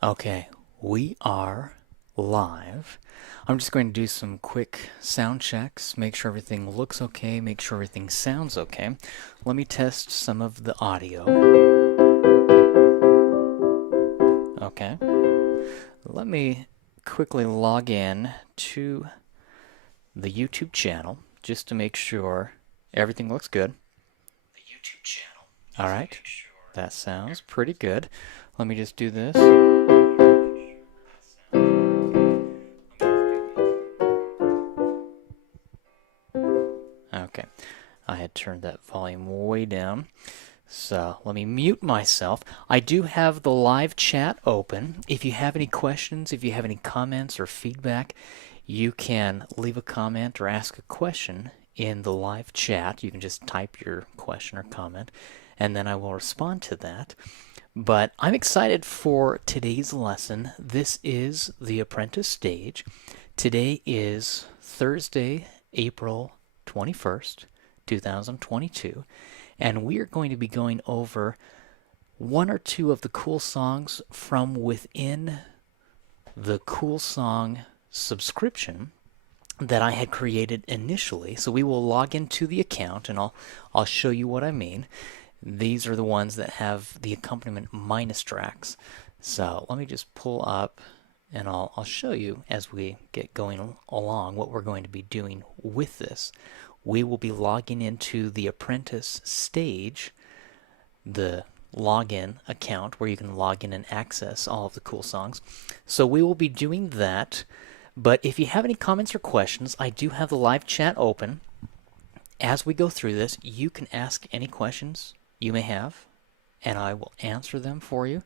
Okay, we are live. I'm just going to do some quick sound checks, make sure everything looks okay, make sure everything sounds okay. Let me test some of the audio. Okay. Let me quickly log in to the YouTube channel just to make sure everything looks good. All right. That sounds pretty good. Let me just do this. Okay. I had turned that volume way down. So let me mute myself. I do have the live chat open. If you have any questions, if you have any comments or feedback, you can leave a comment or ask a question in the live chat. You can just type your question or comment, and then I will respond to that. But I'm excited for today's lesson. This is the Apprentice stage. Today is Thursday, April 21st, 2022. And we are going to be going over one or two of the cool songs from within the cool song subscription that I had created initially. So we will log into the account and I'll show you what I mean. These are the ones that have the accompaniment minus tracks. So let me just pull up and I'll show you as we get going along what we're going to be doing with this. We will be logging into the Apprentice stage, the login account where you can log in and access all of the cool songs. So we will be doing that. But if you have any comments or questions, I do have the live chat open. As we go through this, you can ask any questions you may have, and I will answer them for you.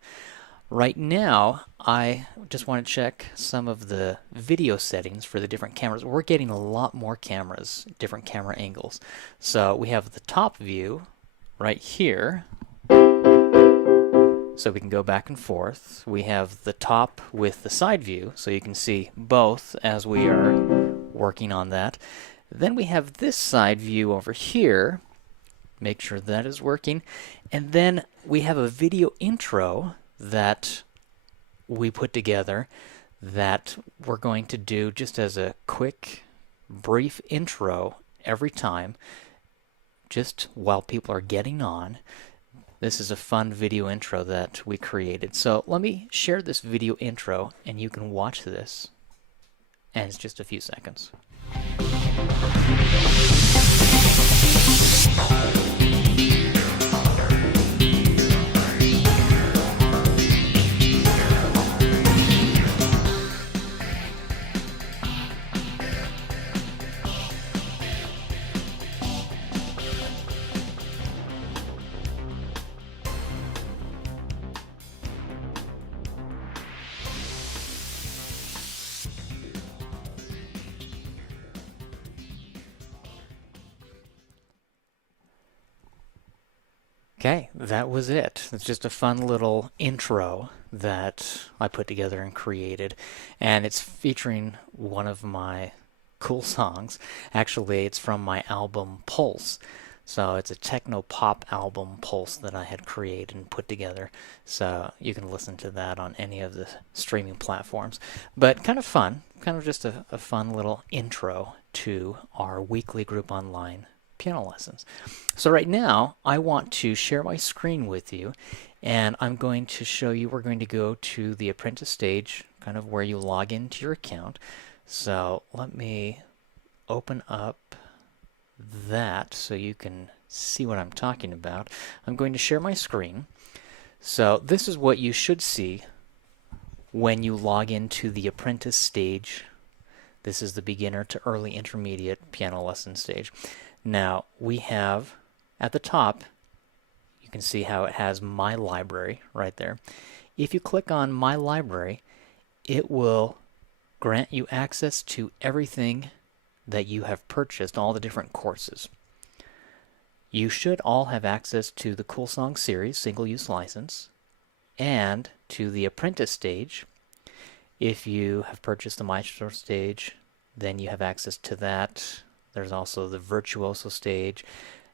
Right now, I just want to check some of the video settings for the different cameras. We're getting a lot more cameras, different camera angles. So we have the top view right here. So we can go back and forth. We have the top with the side view, so you can see both as we are working on that. Then we have this side view over here. Make sure that is working. And then we have a video intro that we put together that we're going to do just as a quick, brief intro every time, just while people are getting on. This is a fun video intro that we created. So let me share this video intro and you can watch this. And it's just a few seconds. Okay, that was it. It's just a fun little intro that I put together and created. And it's featuring one of my cool songs. Actually, it's from my album Pulse. So it's a techno pop album Pulse that I had created and put together. So you can listen to that on any of the streaming platforms. But kind of fun, kind of just a fun little intro to our weekly group online piano lessons. So right now, I want to share my screen with you, and I'm going to show you, we're going to go to the Apprentice stage, kind of where you log into your account. So let me open up that so you can see what I'm talking about. I'm going to share my screen. So this is what you should see when you log into the Apprentice stage. This is the beginner to early intermediate piano lesson stage. Now, we have, at the top, you can see how it has My Library right there. If you click on My Library, it will grant you access to everything that you have purchased, all the different courses. You should all have access to the Cool Song Series single-use license and to the Apprentice stage. If you have purchased the Maestro stage, then you have access to that. There's also the Virtuoso stage,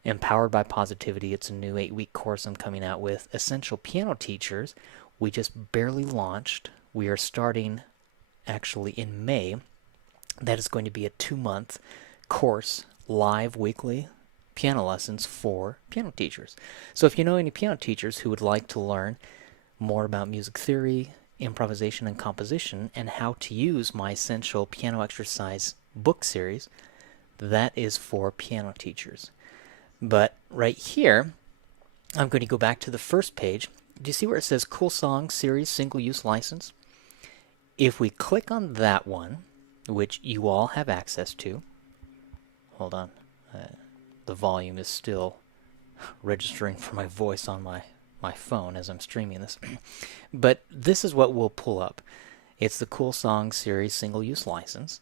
Empowered by Positivity. It's a new 8-week course I'm coming out with. Essential Piano Teachers, We just barely launched. We are starting actually in May. That is going to be a 2-month course, live weekly piano lessons for piano teachers. So if you know any piano teachers who would like to learn more about music theory, improvisation, and composition, and how to use my essential piano exercise book series, that is for piano teachers. But right here, I'm going to go back to the first page. Do you see where it says Cool Songs Series Single-Use License? If we click on that one, which you all have access to, hold on, the volume is still registering for my voice on my phone as I'm streaming this. But this is what we'll pull up. It's the Cool Songs Series Single-Use License.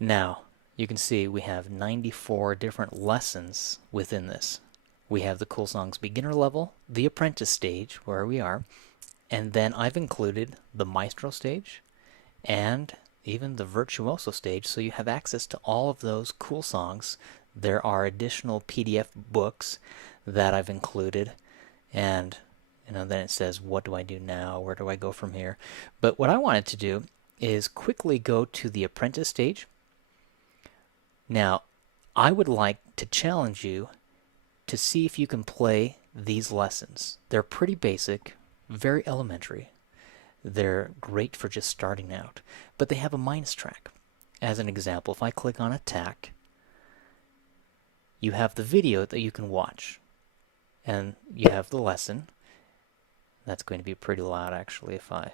Now, you can see we have 94 different lessons within this. We have the Cool Songs beginner level, the Apprentice stage, where we are, and then I've included the Maestro stage and even the Virtuoso stage, so you have access to all of those cool songs. There are additional PDF books that I've included, and then it says, what do I do now? Where do I go from here? But what I wanted to do is quickly go to the Apprentice stage. Now, I would like to challenge you to see if you can play these lessons. They're pretty basic, very elementary. They're great for just starting out, but they have a minus track. As an example, if I click on Attack, you have the video that you can watch, and you have the lesson. That's going to be pretty loud, actually, if I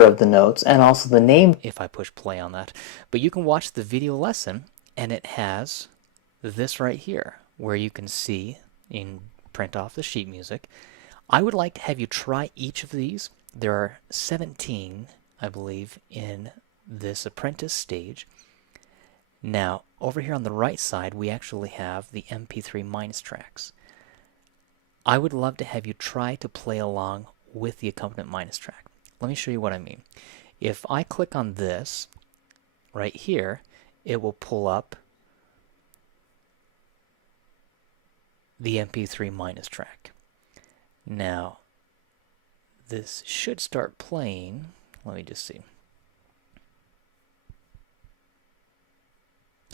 of the notes, and also the name if I push play on that. But you can watch the video lesson, and it has this right here, where you can see and print off the sheet music. I would like to have you try each of these. There are 17, I believe, in this Apprentice stage. Now, over here on the right side, we actually have the MP3 minus tracks. I would love to have you try to play along with the accompaniment minus track. Let me show you what I mean. If I click on this right here, it will pull up the MP3 minus track. Now, this should start playing. Let me just see.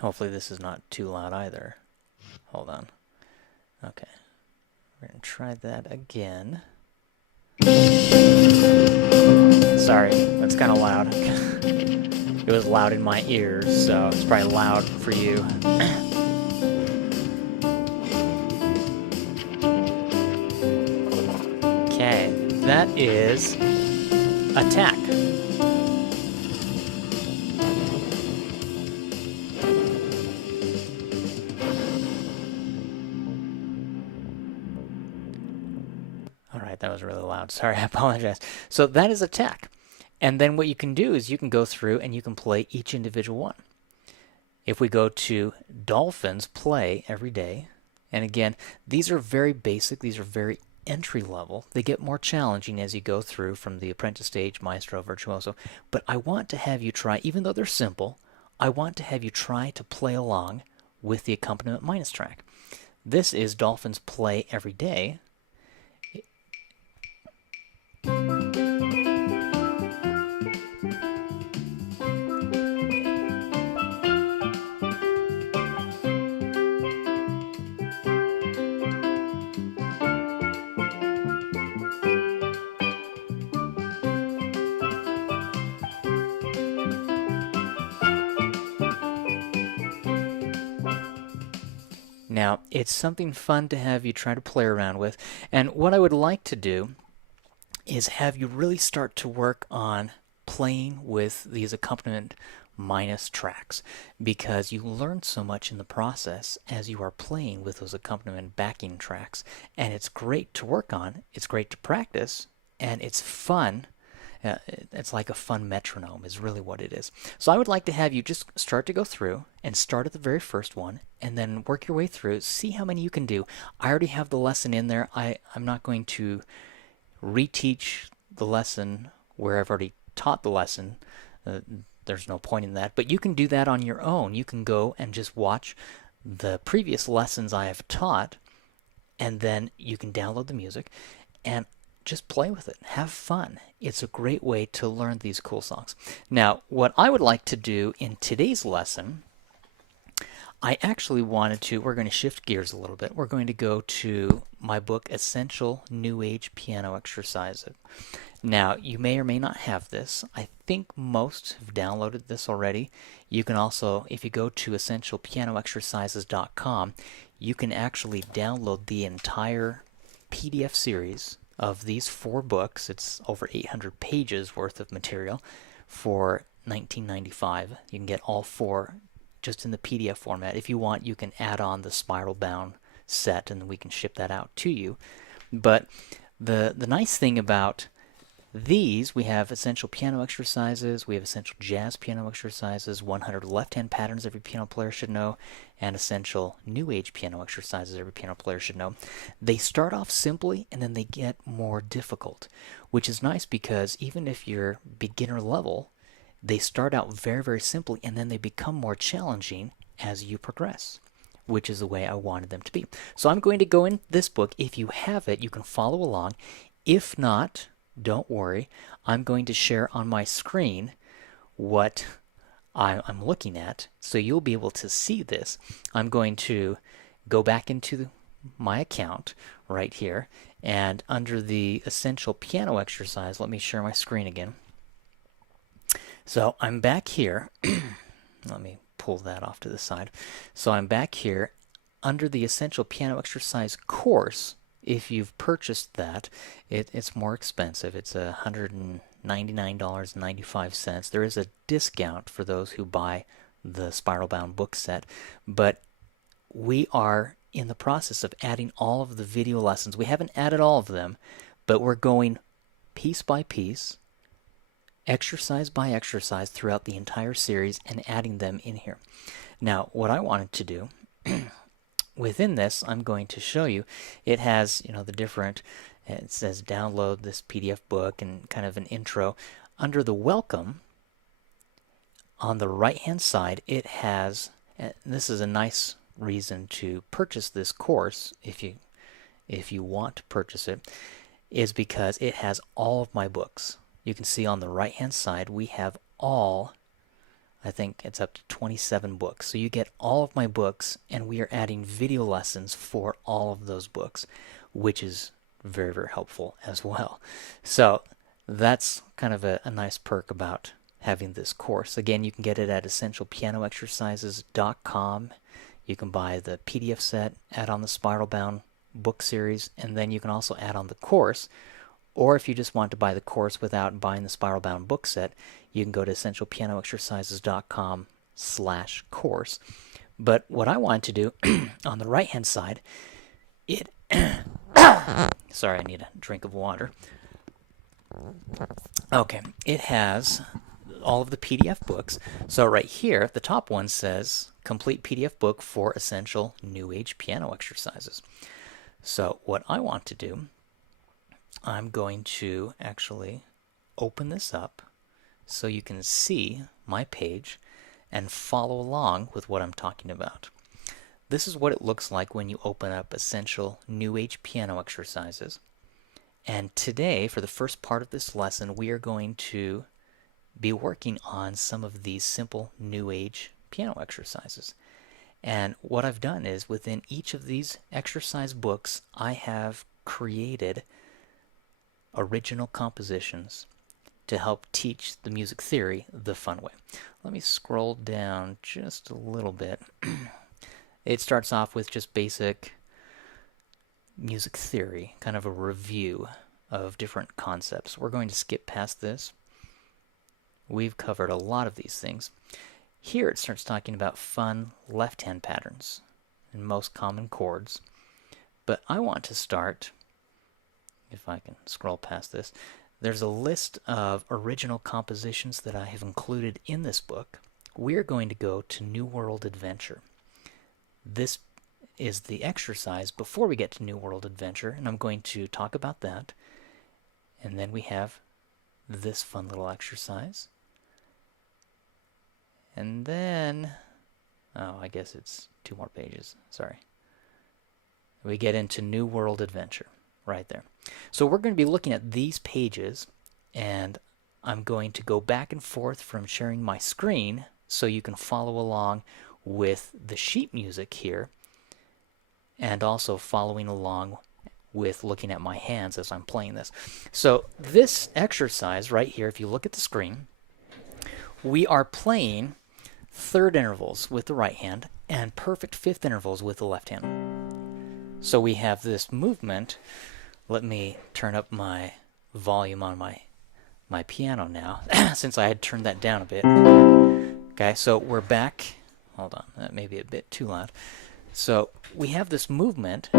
Hopefully this is not too loud either. Hold on. Okay. We're going to try that again. Sorry, that's kind of loud. It was loud in my ears, so it's probably loud for you. Okay, that is Attack. Alright, that was really loud. Sorry, I apologize. So that is Attack. And then what you can do is you can go through and you can play each individual one. If we go to Dolphins, play every day. And again, these are very basic. These are very entry level. They get more challenging as you go through from the Apprentice stage, Maestro, Virtuoso. But I want to have you try, even though they're simple, I want to have you try to play along with the accompaniment minus track. This is Dolphins Play Every Day. Now, it's something fun to have you try to play around with, and what I would like to do is have you really start to work on playing with these accompaniment minus tracks, because you learn so much in the process as you are playing with those accompaniment backing tracks, and it's great to work on, it's great to practice, and it's fun. It's like a fun metronome is really what it is. So I would like to have you just start to go through and start at the very first one and then work your way through, see how many you can do. I already have the lesson in there. I'm not going to reteach the lesson where I've already taught the lesson. There's no point in that, but you can do that on your own. You can go and just watch the previous lessons I have taught, and then you can download the music. And just play with it. Have fun. It's a great way to learn these cool songs. Now, what I would like to do in today's lesson, I actually wanted to, we're going to shift gears a little bit. We're going to go to my book, Essential New Age Piano Exercises. Now, you may or may not have this. I think most have downloaded this already. You can also, if you go to essentialpianoexercises.com, you can actually download the entire PDF series of these 4 books. It's over 800 pages worth of material for $19.95. You can get all 4 just in the PDF format. If you want, you can add on the spiral bound set and we can ship that out to you. But the nice thing about these, we have essential piano exercises, we have essential jazz piano exercises, 100 left-hand patterns every piano player should know, and essential new age piano exercises every piano player should know. They start off simply and then they get more difficult, which is nice because even if you're beginner level, they start out very, very simply and then they become more challenging as you progress, which is the way I wanted them to be. So I'm going to go in this book. If you have it, you can follow along. If not, don't worry. I'm going to share on my screen what I'm looking at, so you'll be able to see this. I'm going to go back into my account right here, and under the Essential Piano Exercise, let me share my screen again. So I'm back here. Let me pull that off to the side. So I'm back here under the Essential Piano Exercise course. If you've purchased that, it's more expensive. It's $199.95. There is a discount for those who buy the spiral bound book set, but we are in the process of adding all of the video lessons. We haven't added all of them, but we're going piece by piece, exercise by exercise throughout the entire series and adding them in here. Now, what I wanted to do within this, I'm going to show you, it has, the different, it says download this PDF book and kind of an intro. Under the welcome, on the right hand side, it has, and this is a nice reason to purchase this course if you want to purchase it, is because it has all of my books. You can see on the right hand side we have all, I think it's up to 27 books. So you get all of my books, and we are adding video lessons for all of those books, which is very, very helpful as well. So that's kind of a nice perk about having this course. Again, you can get it at essentialpianoexercises.com. You can buy the PDF set, add on the spiral bound book series, and then you can also add on the course. Or if you just want to buy the course without buying the spiral bound book set, you can go to essentialpianoexercises.com/course. But what I want to do on the right hand side, sorry, I need a drink of water. Okay, it has all of the PDF books. So right here, the top one says complete PDF book for essential new age piano exercises. So what I want to do, I'm going to actually open this up so you can see my page and follow along with what I'm talking about. This is what it looks like when you open up Essential New Age Piano Exercises. And today, for the first part of this lesson, we are going to be working on some of these simple New Age piano exercises. And what I've done is within each of these exercise books, I have created original compositions to help teach the music theory the fun way. Let me scroll down just a little bit. It starts off with just basic music theory, kind of a review of different concepts. We're going to skip past this. We've covered a lot of these things. Here it starts talking about fun left-hand patterns and most common chords. But I want to start, if I can scroll past this, there's a list of original compositions that I have included in this book. We're going to go to New World Adventure. This is the exercise before we get to New World Adventure, and I'm going to talk about that. And then we have this fun little exercise. And then, oh, I guess it's 2 more pages. Sorry. We get into New World Adventure. right there. So we're going to be looking at these pages, and I'm going to go back and forth from sharing my screen so you can follow along with the sheet music here, and also following along with looking at my hands as I'm playing this. So this exercise right here, if you look at the screen, we are playing third intervals with the right hand and perfect fifth intervals with the left hand. So we have this movement. Let me turn up my volume on my piano now, since I had turned that down a bit. Okay, so we're back. Hold on, that may be a bit too loud. So we have this movement.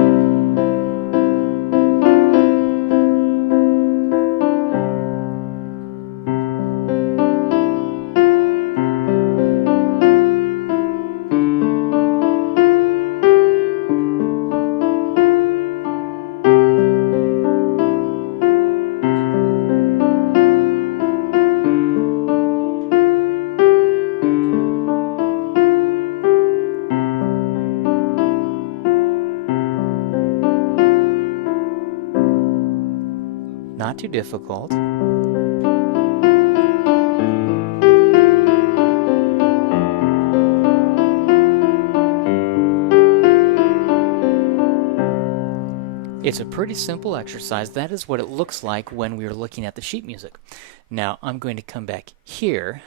Not too difficult. It's a pretty simple exercise. That is what it looks like when we are looking at the sheet music. Now I'm going to come back here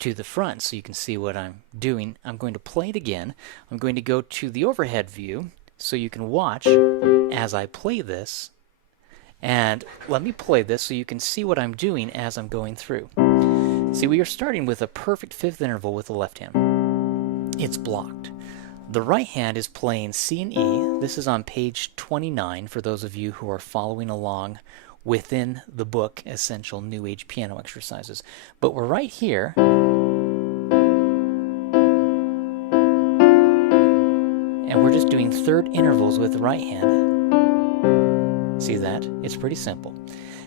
to the front so you can see what I'm doing. I'm going to play it again. I'm going to go to the overhead view so you can watch as I play this. And let me play this so you can see what I'm doing as I'm going through. See, we are starting with a perfect fifth interval with the left hand. It's blocked. The right hand is playing C and E. This is on page 29 for those of you who are following along within the book, Essential New Age Piano Exercises. But we're right here. And we're just doing third intervals with the right hand. See that? It's pretty simple.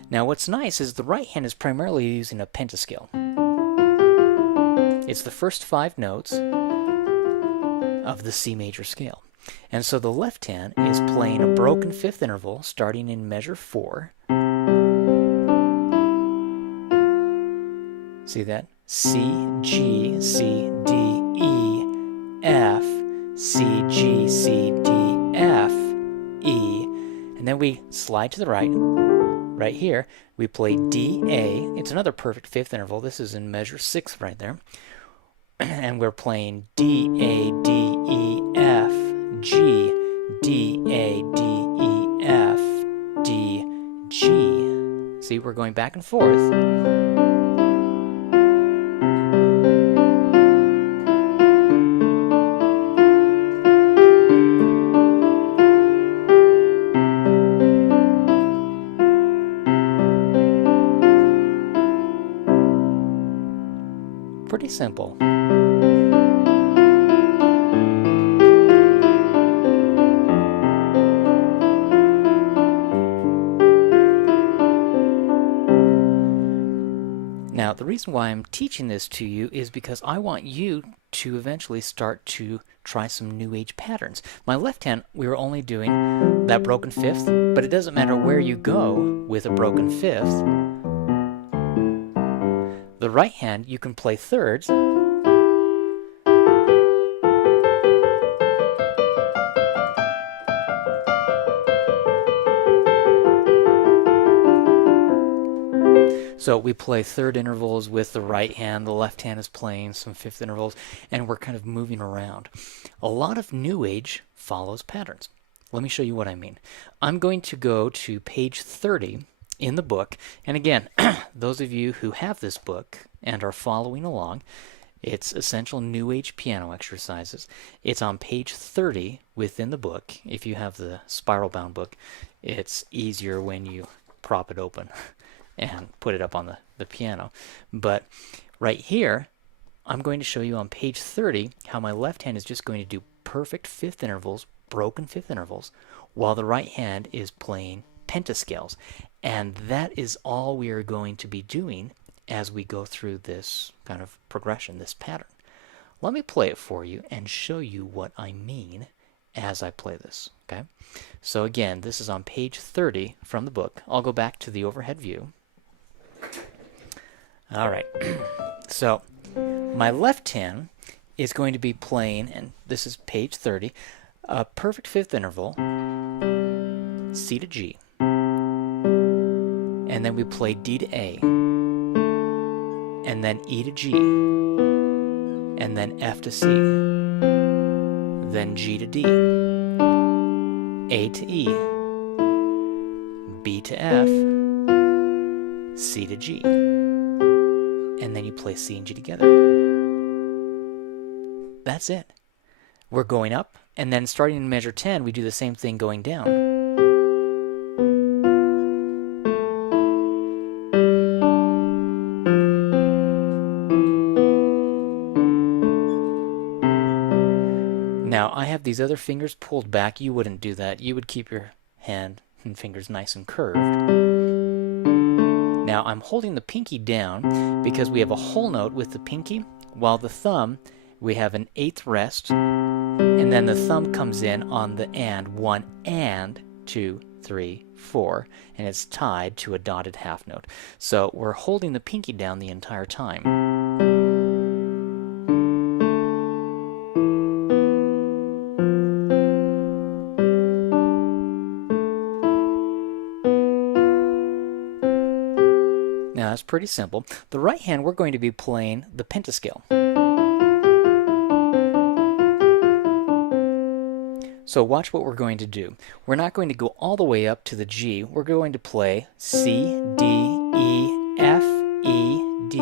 Now what's nice is the right hand is primarily using a pentascale. It's the first 5 notes of the C major scale. And so the left hand is playing a broken fifth interval starting in measure 4. See that? C, G, C, D, E, F, C, G, C, D, F, E. And then we slide to the right. Right here, we play D, A. It's another perfect fifth interval. This is in measure 6 right there. And we're playing D, A, D, E, F, G, D, A, D, E, F, D, G. See, we're going back and forth. Pretty simple. Now, the reason why I'm teaching this to you is because I want you to eventually start to try some New Age patterns. My left hand, we were only doing that broken fifth, but it doesn't matter where you go with a broken fifth. The right hand, you can play thirds. So we play third intervals with the right hand, the left hand is playing some fifth intervals, and we're kind of moving around. A lot of New Age follows patterns. Let me show you what I mean. I'm going to go to page 30 in the book, and again, those of you who have this book and are following along, it's Essential New Age Piano Exercises. It's on page 30 within the book. If you have the spiral-bound book, it's easier when you prop it open and put it up on the piano. But right here, I'm going to show you on page 30 how my left hand is just going to do perfect fifth intervals, broken fifth intervals, while the right hand is playing pentascales. And that is all we are going to be doing as we go through this kind of progression, this pattern. Let me play it for you and show you what I mean as I play this. Okay, so again, this is on page 30 from the book. I'll go back to the overhead view. All right, so my left hand is going to be playing, and this is page 30, a perfect fifth interval, C to G. And then we play D to A, and then E to G, and then F to C, then G to D, A to E, B to F, C to G, and then you play C and G together. That's it. We're going up, and then starting in measure 10, we do the same thing going down. Now, I have these other fingers pulled back. You wouldn't do that. You would keep your hand and fingers nice and curved. Now, I'm holding the pinky down because we have a whole note with the pinky, while the thumb, we have an eighth rest, and then the thumb comes in on the and, 1 and 2, 3, 4, and it's tied to a dotted half note. So we're holding the pinky down the entire time. Now that's pretty simple. The right hand, we're going to be playing the pentascale. So watch what we're going to do. We're not going to go all the way up to the G. We're going to play C, D, E, F, E, D.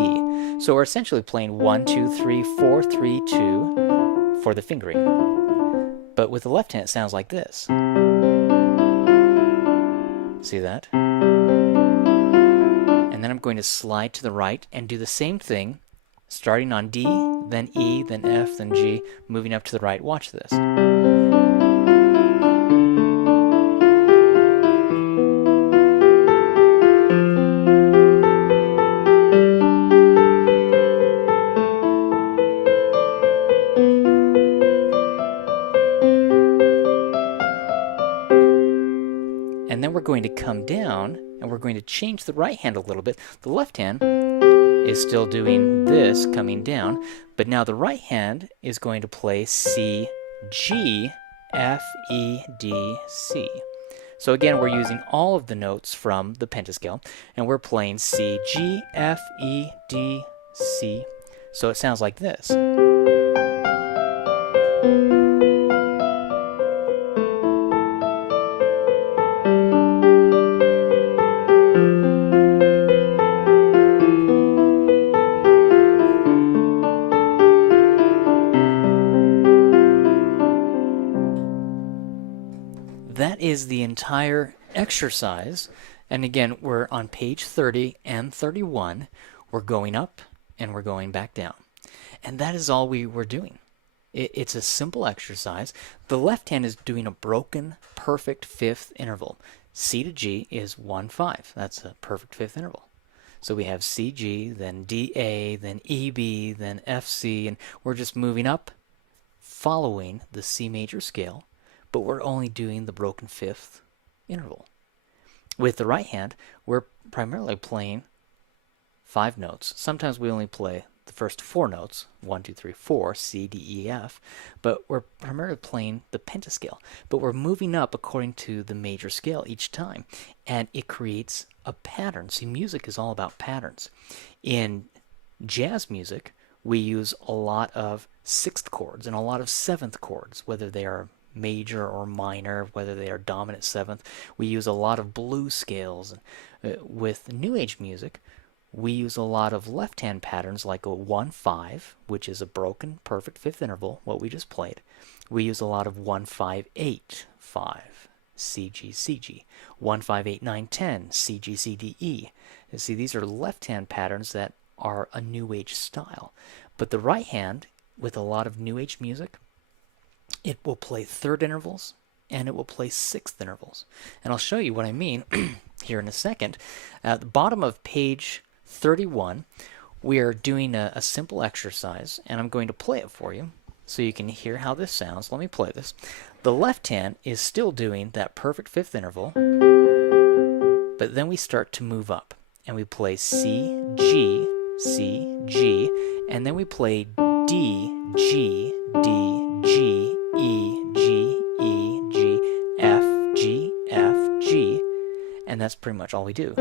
So we're essentially playing 1, 2, 3, 4, 3, 2 for the fingering. But with the left hand, it sounds like this. See that? And then I'm going to slide to the right and do the same thing, starting on D, then E, then F, then G, moving up to the right. Watch this. And then we're going to come down, and we're going to change the right hand a little bit. The left hand is still doing this, coming down, but now the right hand is going to play C, G, F, E, D, C. So again, we're using all of the notes from the pentascale, and we're playing C, G, F, E, D, C. So it sounds like this. That is the entire exercise. And again, we're on page 30 and 31. We're going up and we're going back down. And that is all we were doing. It's a simple exercise. The left hand is doing a broken perfect fifth interval. C to G is 1, 5. That's a perfect fifth interval. So we have C, G, then D, A, then E, B, then F, C, and we're just moving up, following the C major scale, but we're only doing the broken fifth interval. With the right hand, we're primarily playing 5 notes. Sometimes we only play the first 4 notes, 1, 2, 3, 4, C, D, E, F, but we're primarily playing the pentascale. But we're moving up according to the major scale each time, and it creates a pattern. See, music is all about patterns. In jazz music, we use a lot of 6th chords and a lot of 7th chords, whether they are major or minor, whether they are dominant 7th. We use a lot of blues scales. With New Age music, we use a lot of left-hand patterns like a 1, 5, which is a broken perfect fifth interval, what we just played. We use a lot of 1, 5, 8, 5, C, G, C, G. 1, 5, 8, 9, 10, C, G, C, D, E. You see, these are left-hand patterns that are a New Age style. But the right hand, with a lot of New Age music, it will play 3rd intervals and it will play 6th intervals. And I'll show you what I mean here in a second. At the bottom of page 31, we are doing a simple exercise, and I'm going to play it for you so you can hear how this sounds. Let me play this. The left hand is still doing that perfect fifth interval, but then we start to move up and we play C, G, C, G, and then we play D, G, D, G, E, G, E, G, F, G, F, G, and that's pretty much all we do.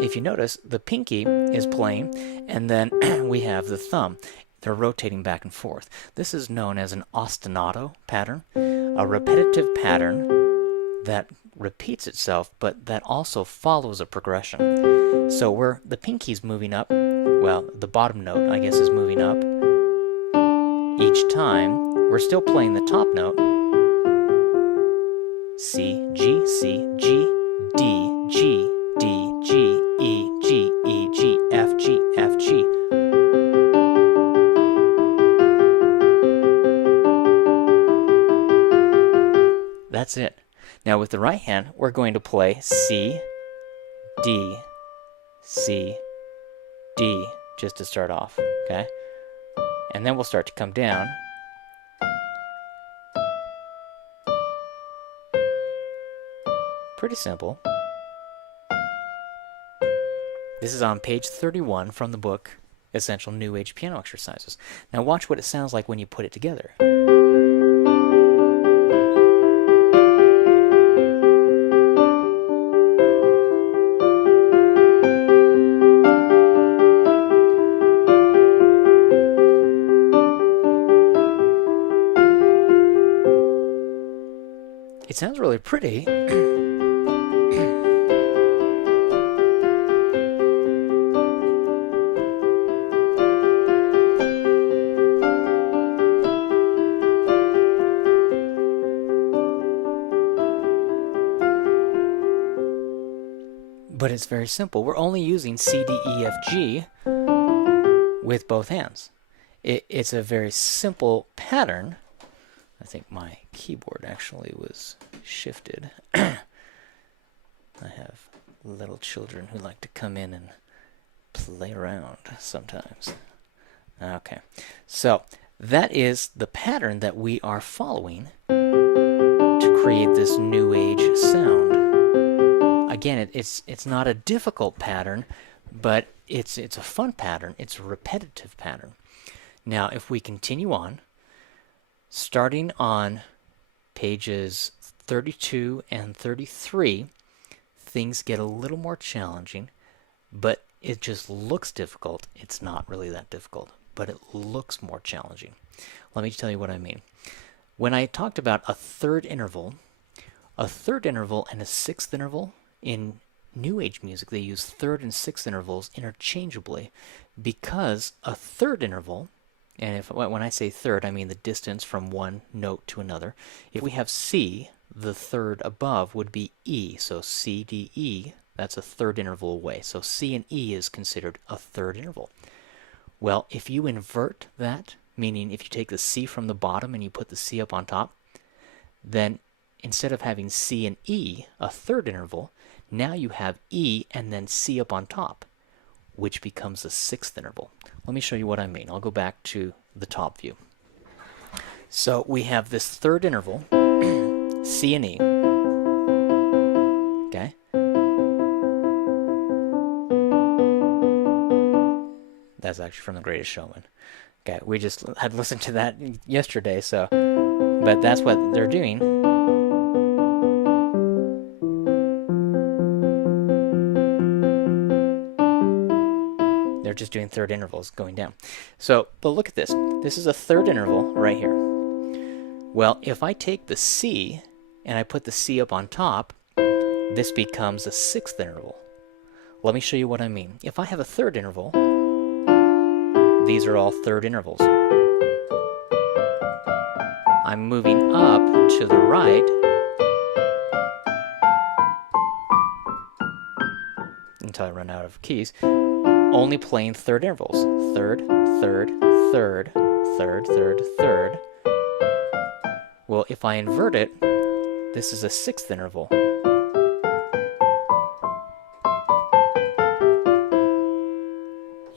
If you notice, the pinky is playing, and then we have the thumb. They're rotating back and forth. This is known as an ostinato pattern, a repetitive pattern that repeats itself, but that also follows a progression. So where the pinky's moving up, well, the bottom note, I guess, is moving up each time. We're still playing the top note. C, G, C, G, D, G, D, G, E, G, E, G, F, G, F, G. That's it. Now with the right hand, we're going to play C, D, C, D, just to start off, okay? And then we'll start to come down. Pretty simple. This is on page 31 from the book, Essential New Age Piano Exercises. Now watch what it sounds like when you put it together. It sounds really pretty. But it's very simple. We're only using C, D, E, F, G with both hands. It's a very simple pattern. I think my keyboard actually was shifted. I have little children who like to come in and play around sometimes. Okay, so that is the pattern that we are following to create this new age sound. Again, it's not a difficult pattern, but it's a fun pattern. It's a repetitive pattern. Now, if we continue on, starting on pages 32 and 33, things get a little more challenging, but it just looks difficult. It's not really that difficult, but it looks more challenging. Let me tell you what I mean. When I talked about a third interval and a sixth interval, in New Age music, they use third and sixth intervals interchangeably because a third interval, and when I say third, I mean the distance from one note to another. If we have C, the third above would be E. So C, D, E, that's a third interval away. So C and E is considered a third interval. Well, if you invert that, meaning if you take the C from the bottom and you put the C up on top, then instead of having C and E, a third interval, now you have E and then C up on top, which becomes a sixth interval. Let me show you what I mean. I'll go back to the top view. So we have this third interval, C and E. Okay? That's actually from The Greatest Showman. Okay, we just had listened to that yesterday, so, but that's what they're doing. They're just doing third intervals going down. So, but look at this. This is a third interval right here. Well, if I take the C and I put the C up on top, this becomes a sixth interval. Let me show you what I mean. If I have a third interval, these are all third intervals. I'm moving up to the right until I run out of keys. Only playing third intervals. Third, third, third, third, third, third. Well, if I invert it, this is a sixth interval.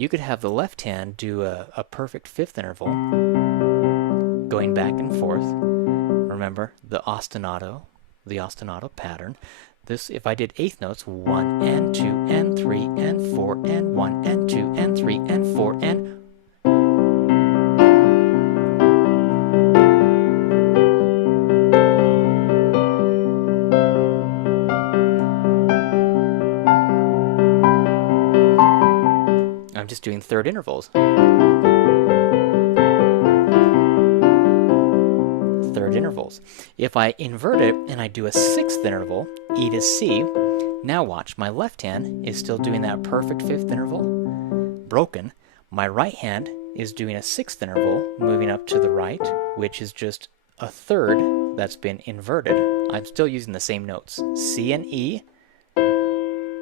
you could have the left hand do a perfect fifth interval, going back and forth. Remember the ostinato pattern. This, if I did eighth notes, 1 and 2 and 3 and 4 and 1 and 2 and 3 and 4 and I'm just doing third intervals. Third intervals. If I invert it and I do a sixth interval, E to C, now watch, my left hand is still doing that perfect fifth interval, broken. My right hand is doing a sixth interval, moving up to the right, which is just a third that's been inverted. I'm still using the same notes, C and E,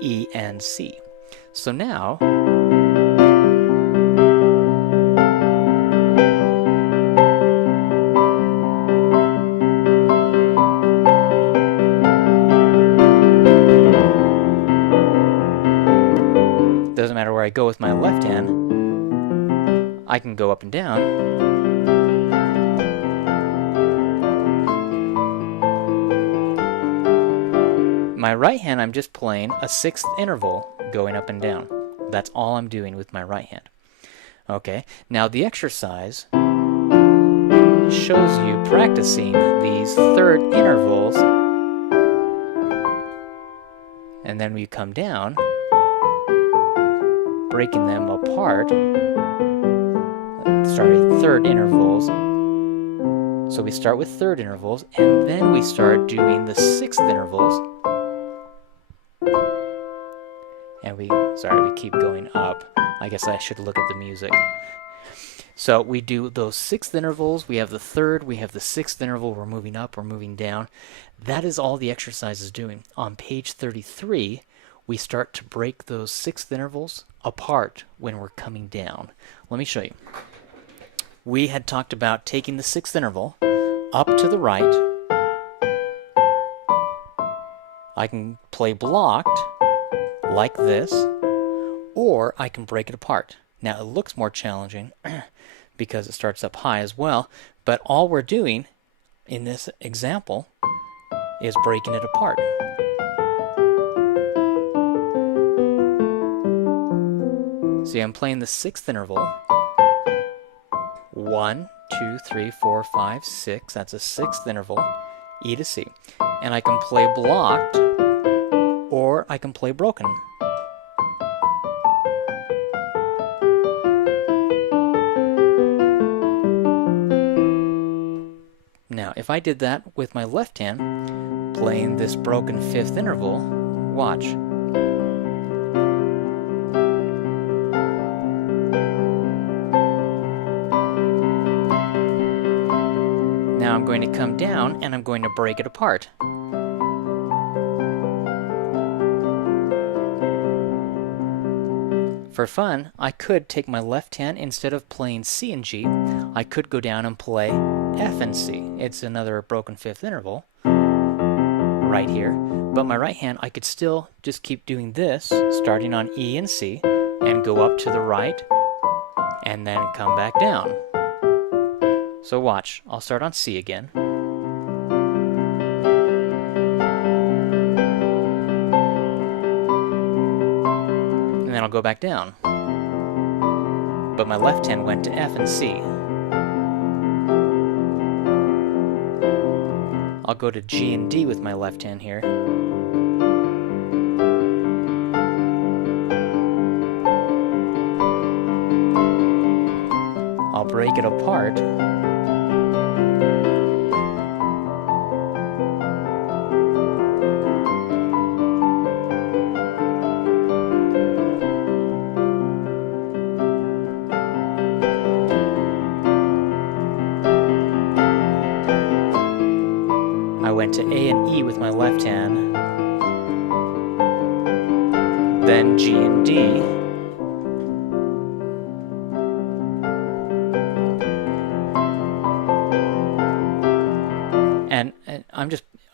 E and C. So now, doesn't matter where I go with my left hand, I can go up and down. My right hand, I'm just playing a sixth interval going up and down. That's all I'm doing with my right hand. Okay, now the exercise shows you practicing these third intervals, and then we come down, breaking them apart. Sorry, third intervals. So we start with third intervals, and then we start doing the sixth intervals. And we keep going up. I guess I should look at the music. So we do those sixth intervals, we have the third, we have the sixth interval, we're moving up, we're moving down. That is all the exercise is doing. On page 33, we start to break those sixth intervals apart when we're coming down. Let me show you. We had talked about taking the sixth interval up to the right. I can play blocked like this, or I can break it apart. Now it looks more challenging because it starts up high as well, but all we're doing in this example is breaking it apart. See, I'm playing the sixth interval. 1, 2, 3, 4, 5, 6. That's a sixth interval, E to C. And I can play blocked, or I can play broken. Now, if I did that with my left hand, playing this broken fifth interval, watch. Now I'm going to come down and I'm going to break it apart. For fun, I could take my left hand, instead of playing C and G, I could go down and play F and C. It's another broken fifth interval right here. But my right hand, I could still just keep doing this, starting on E and C, and go up to the right, and then come back down. So watch, I'll start on C again. And then I'll go back down. But my left hand went to F and C. I'll go to G and D with my left hand here. I'll break it apart. I went to A and E with my left hand, then G and D, and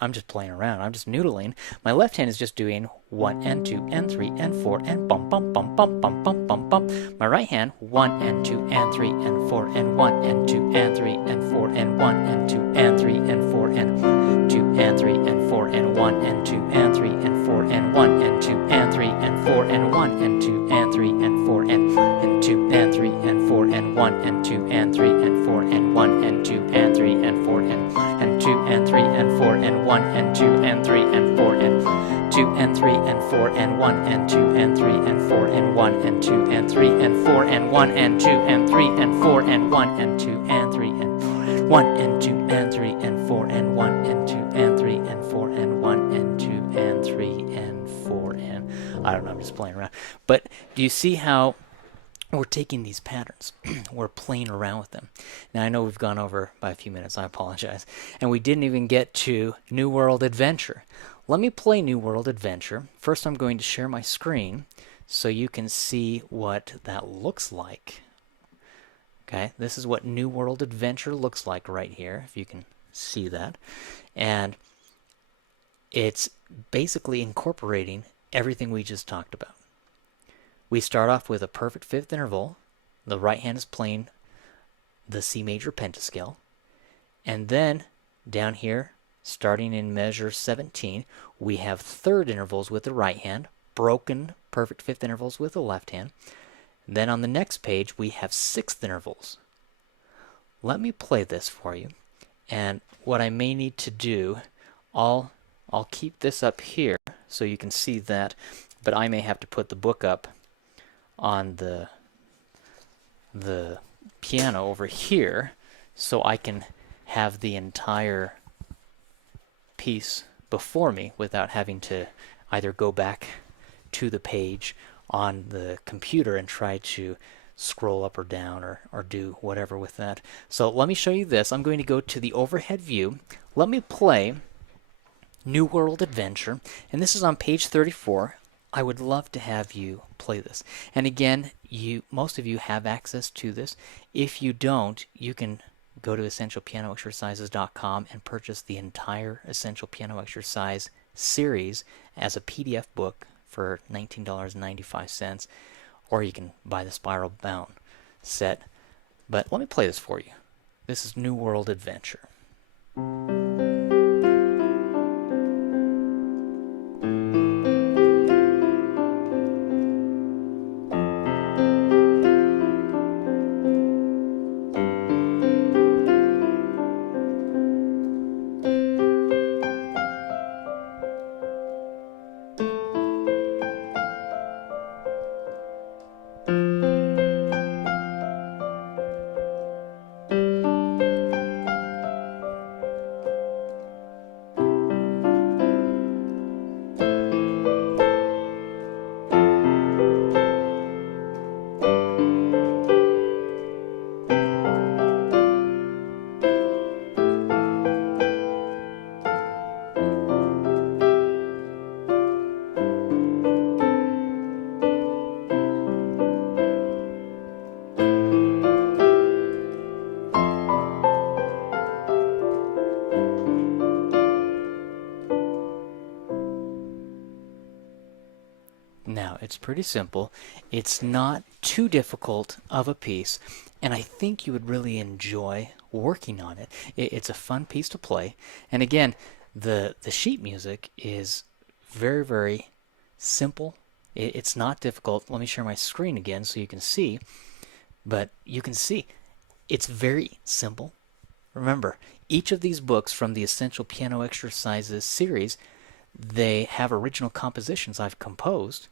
I'm just playing around. I'm just noodling. My left hand is just doing 1 and 2 and 3 and 4 and bum bum bum bum bum bum bum bum. My right hand 1 and 2 and 3 and 4 and 1 and 2 and 3 and 4 and 1 and 2 and 3 and 4 and 2 and 3 and 4 and 1 and 2 and 3 and 4 and 1 and 2 and 3 and 4 and 1 and 2 and 3 and 4 and 2 and 3 and 4 and 1 and 2 and 3 and 4 and 1 and 2 and 3 and 4 and 2 and 3 and 4 and 1 and 2 and 3 and 4 and 2 and 3 and 4 and 1 and 2 and 3 and 4 and 1 and 2 and 3 and 4 and 1 and 2 and 3 and 4 and 1 and 2 and 3 and 1 and 2 and 3 and 4 and 1 and 2 and 3 and 4 and 1 and 2 and 3 and 4 and I don't know, I'm just playing around. But do you see how we're taking these patterns, we're playing around with them. Now I know we've gone over by a few minutes, I apologize, and we didn't even get to New World Adventure. Let me play New World Adventure. First I'm going to share my screen so you can see what that looks like. Okay, this is what New World Adventure looks like right here, if you can see that. And it's basically incorporating everything we just talked about. We start off with a perfect fifth interval. The right hand is playing the C major pentascale. And then down here, starting in measure 17, we have third intervals with the right hand, broken perfect fifth intervals with the left hand. Then on the next page, we have sixth intervals. Let me play this for you. And what I may need to do, I'll keep this up here so you can see that, but I may have to put the book up on the piano over here so I can have the entire piece before me without having to either go back to the page on the computer and try to scroll up or down or do whatever with that. So let me show you this. I'm going to go to the overhead view. Let me play New World Adventure, and this is on page 34. I would love to have you play this. And again, most of you have access to this. If you don't, you can go to essentialpianoexercises.com and purchase the entire Essential Piano Exercise series as a PDF book for $19.95, or you can buy the spiral bound set. But let me play this for you. This is New World Adventure. Now, it's pretty simple. It's not too difficult of a piece, and I think you would really enjoy working on it. It's a fun piece to play. And again, the sheet music is very, very simple. It's not difficult. Let me share my screen again so you can see. But you can see it's very simple. Remember, each of these books from the Essential Piano Exercises series, they have original compositions I've composed.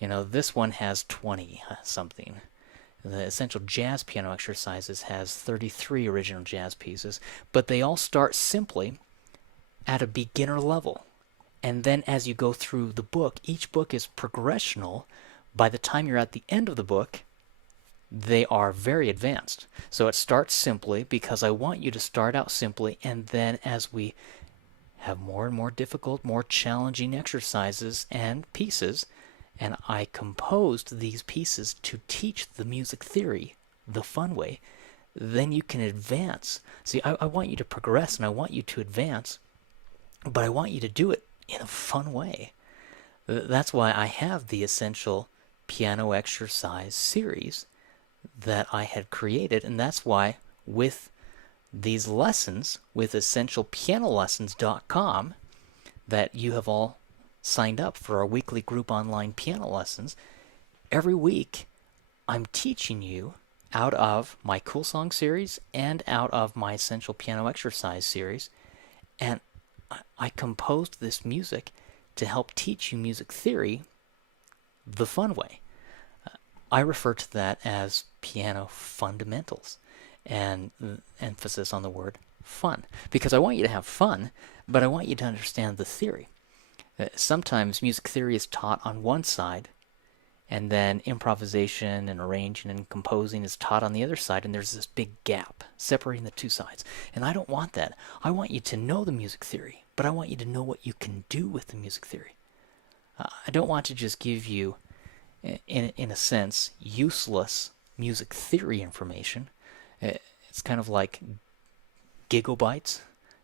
You know, this one has 20 something. The Essential Jazz Piano Exercises has 33 original jazz pieces, but they all start simply at a beginner level. And then as you go through the book, each book is progressional. By the time you're at the end of the book, they are very advanced. So it starts simply because I want you to start out simply, and then as we have more and more difficult, more challenging exercises and pieces, and I composed these pieces to teach the music theory the fun way, then you can advance. See, I want you to progress and I want you to advance but I want you to do it in a fun way. That's why I have the Essential Piano Exercise series that I had created, and that's why with these lessons, with essentialpianolessons.com, that you have all signed up for our weekly group online piano lessons, every week I'm teaching you out of my Cool Song series and out of my Essential Piano Exercise series, and I composed this music to help teach you music theory the fun way. I refer to that as piano fundamentals, and emphasis on the word fun, because I want you to have fun, but I want you to understand the theory. Sometimes music theory is taught on one side, and then improvisation and arranging and composing is taught on the other side, and there's this big gap separating the two sides. And I don't want that. I want you to know the music theory, but I want you to know what you can do with the music theory. I don't want to just give you, in a sense, useless music theory information. It's kind of like gigabytes.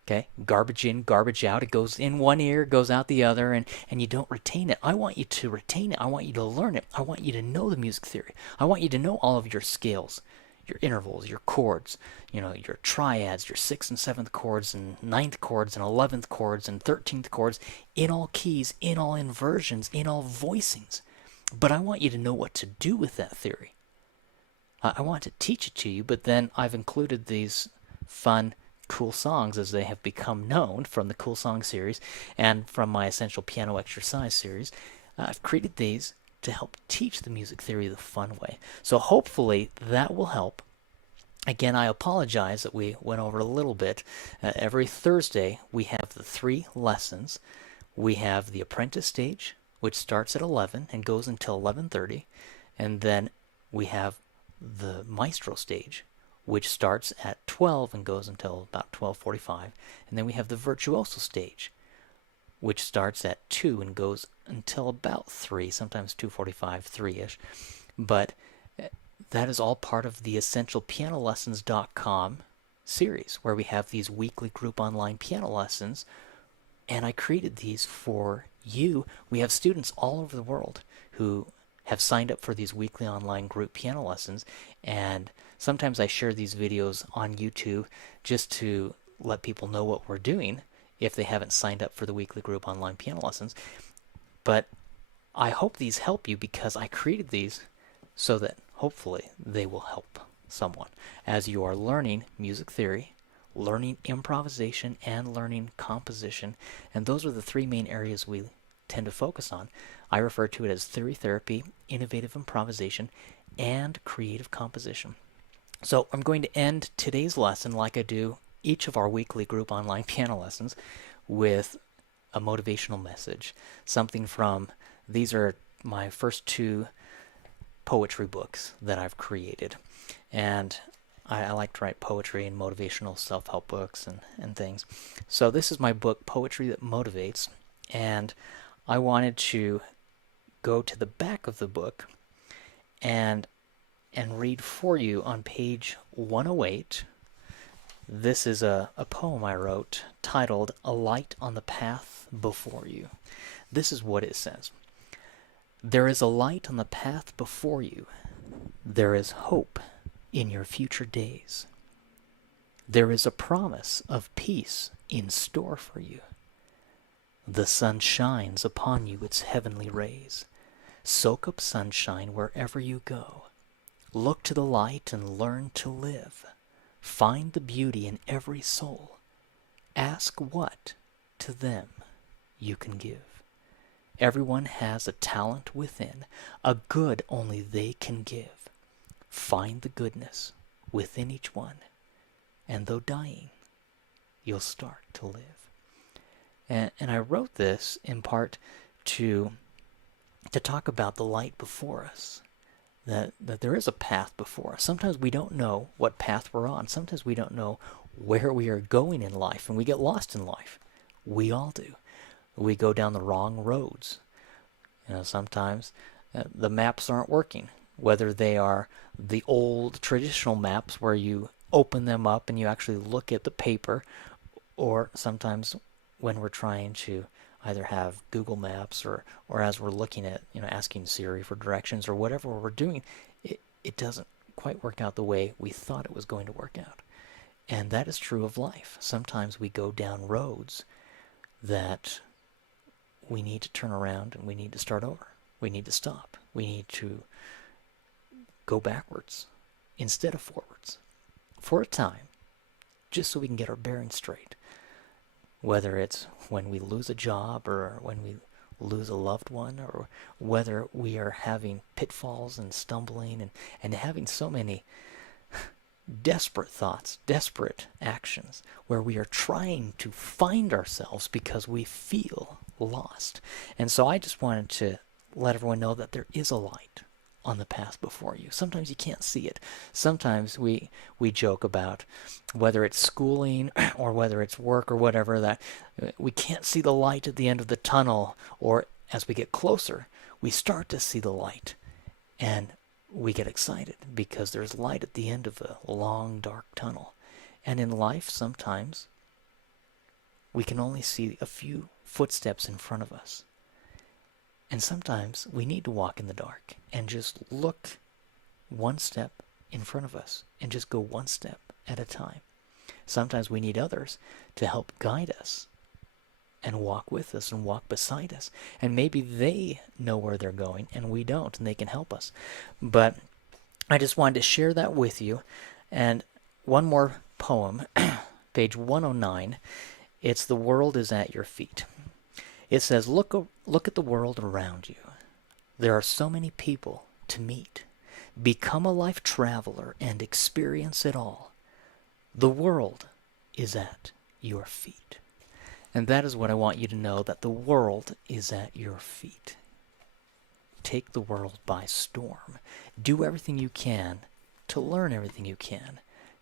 Okay, garbage in, garbage out. It goes in one ear, goes out the other, and you don't retain it. I want you to retain it. I want you to learn it. I want you to know the music theory. I want you to know all of your scales, your intervals, your chords, your triads, your 6th and 7th chords, and 9th chords, and 11th chords, and 13th chords, in all keys, in all inversions, in all voicings. But I want you to know what to do with that theory. I want to teach it to you, but then I've included these fun, cool songs as they have become known from the Cool Song series and from my Essential Piano Exercise series. I've created these to help teach the music theory the fun way. So hopefully that will help. Again, I apologize that we went over a little bit. Every Thursday we have the 3 lessons. We have the Apprentice stage, which starts at 11 and goes until 11:30, and then we have the Maestro stage, which starts at 12 and goes until about 12:45, and then we have the Virtuoso stage, which starts at 2 and goes until about 3, sometimes 2:45, 3-ish. But that is all part of the EssentialPianoLessons.com series, where we have these weekly group online piano lessons, and I created these for you. We have students all over the world who have signed up for these weekly online group piano lessons, and sometimes I share these videos on YouTube just to let people know what we're doing if they haven't signed up for the weekly group online piano lessons. But I hope these help you, because I created these so that hopefully they will help someone as you are learning music theory, learning improvisation, and learning composition. And those are the 3 main areas we tend to focus on. I refer to it as theory therapy, innovative improvisation, and creative composition. So I'm going to end today's lesson, like I do each of our weekly group online piano lessons, with a motivational message. Something from, these are my first 2 poetry books that I've created. And I like to write poetry and motivational self-help books and things. So this is my book, Poetry That Motivates, and I wanted to go to the back of the book and read for you on page 108. This is a poem I wrote titled "A Light on the Path Before You." This is what it says. There is a light on the path before you. There is hope in your future days. There is a promise of peace in store for you. The sun shines upon you its heavenly rays. Soak up sunshine wherever you go. Look to the light and learn to live. Find the beauty in every soul. Ask what to them you can give. Everyone has a talent within, a good only they can give. Find the goodness within each one, and though dying, you'll start to live. And I wrote this in part to talk about the light before us, that there is a path before us. Sometimes we don't know what path we're on. Sometimes we don't know where we are going in life, and we get lost in life. We all do. We go down the wrong roads. Sometimes the maps aren't working, whether they are the old traditional maps where you open them up and you actually look at the paper, or sometimes when we're trying to either have Google Maps or as we're looking at, asking Siri for directions or whatever we're doing, it doesn't quite work out the way we thought it was going to work out. And that is true of life. Sometimes we go down roads that we need to turn around and we need to start over. We need to stop. We need to go backwards instead of forwards for a time, just so we can get our bearings straight. Whether it's when we lose a job or when we lose a loved one, or whether we are having pitfalls and stumbling and having so many desperate thoughts, desperate actions, where we are trying to find ourselves because we feel lost. And so I just wanted to let everyone know that there is a light on the path before you. Sometimes you can't see it. Sometimes we joke about whether it's schooling or whether it's work or whatever, that we can't see the light at the end of the tunnel, or as we get closer, we start to see the light. And we get excited because there's light at the end of a long, dark tunnel. And in life, sometimes we can only see a few footsteps in front of us. And sometimes we need to walk in the dark and just look one step in front of us and just go one step at a time. Sometimes we need others to help guide us and walk with us and walk beside us. And maybe they know where they're going and we don't, and they can help us. But I just wanted to share that with you. And one more poem, page 109. It's "The World is at Your Feet." It says, look at the world around you. There are so many people to meet. Become a life traveler and experience it all. The world is at your feet. And that is what I want you to know, that the world is at your feet. Take the world by storm. Do everything you can to learn everything you can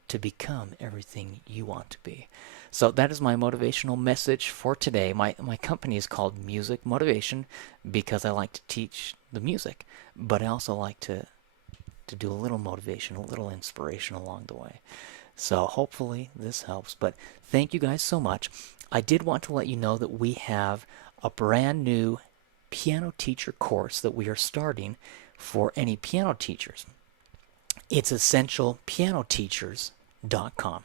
to become everything you want to be. So that is my motivational message for today. My company is called Music Motivation because I like to teach the music, but I also like to do a little motivation, a little inspiration along the way. So hopefully this helps. But thank you guys so much. I did want to let you know that we have a brand new piano teacher course that we are starting for any piano teachers. It's EssentialPianoTeachers.com.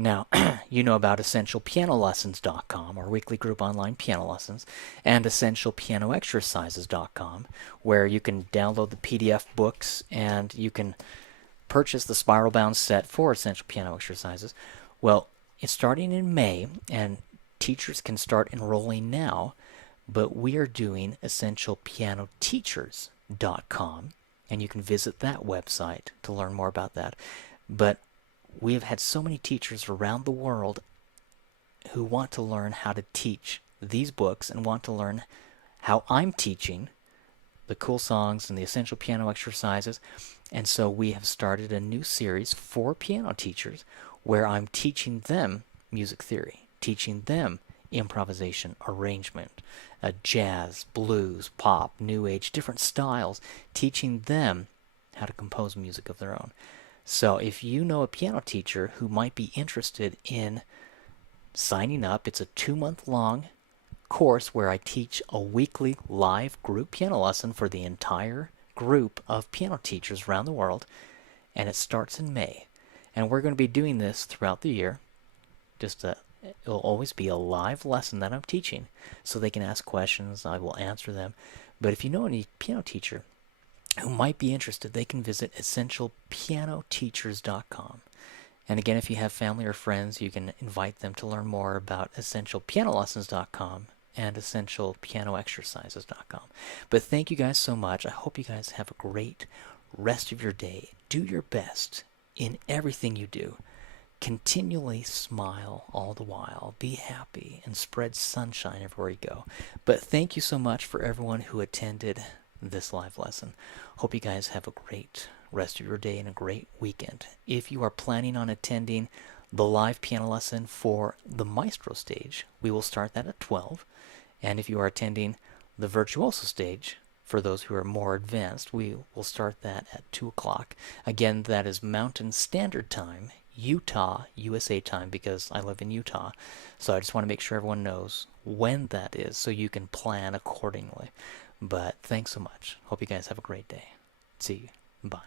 Now, you know about EssentialPianoLessons.com, our weekly group online piano lessons, and EssentialPianoExercises.com, where you can download the PDF books and you can purchase the spiral bound set for Essential Piano Exercises. Well, it's starting in May, and teachers can start enrolling now, but we are doing EssentialPianoTeachers.com, and you can visit that website to learn more about that. But we have had so many teachers around the world who want to learn how to teach these books and want to learn how I'm teaching the cool songs and the essential piano exercises. And so we have started a new series for piano teachers where I'm teaching them music theory, teaching them improvisation, arrangement, jazz, blues, pop, new age, different styles, teaching them how to compose music of their own. So if you know a piano teacher who might be interested in signing up, it's a 2-month-long course where I teach a weekly live group piano lesson for the entire group of piano teachers around the world, and it starts in May. And we're going to be doing this throughout the year. It'll always be a live lesson that I'm teaching, so they can ask questions, I will answer them. But if you know any piano teacher who might be interested, they can visit EssentialPianoTeachers.com. And again, if you have family or friends, you can invite them to learn more about EssentialPianoLessons.com and EssentialPianoExercises.com. But thank you guys so much. I hope you guys have a great rest of your day. Do your best in everything you do. Continually smile all the while. Be happy and spread sunshine everywhere you go. But thank you so much for everyone who attended this live lesson. Hope you guys have a great rest of your day and a great weekend. If you are planning on attending the live piano lesson for the Maestro stage, we will start that at 12. And if you are attending the Virtuoso stage, for those who are more advanced, we will start that at 2 o'clock. Again, that is Mountain Standard Time, Utah, USA time, because I live in Utah. So I just want to make sure everyone knows when that is so you can plan accordingly. But thanks so much. Hope you guys have a great day. See you. Bye.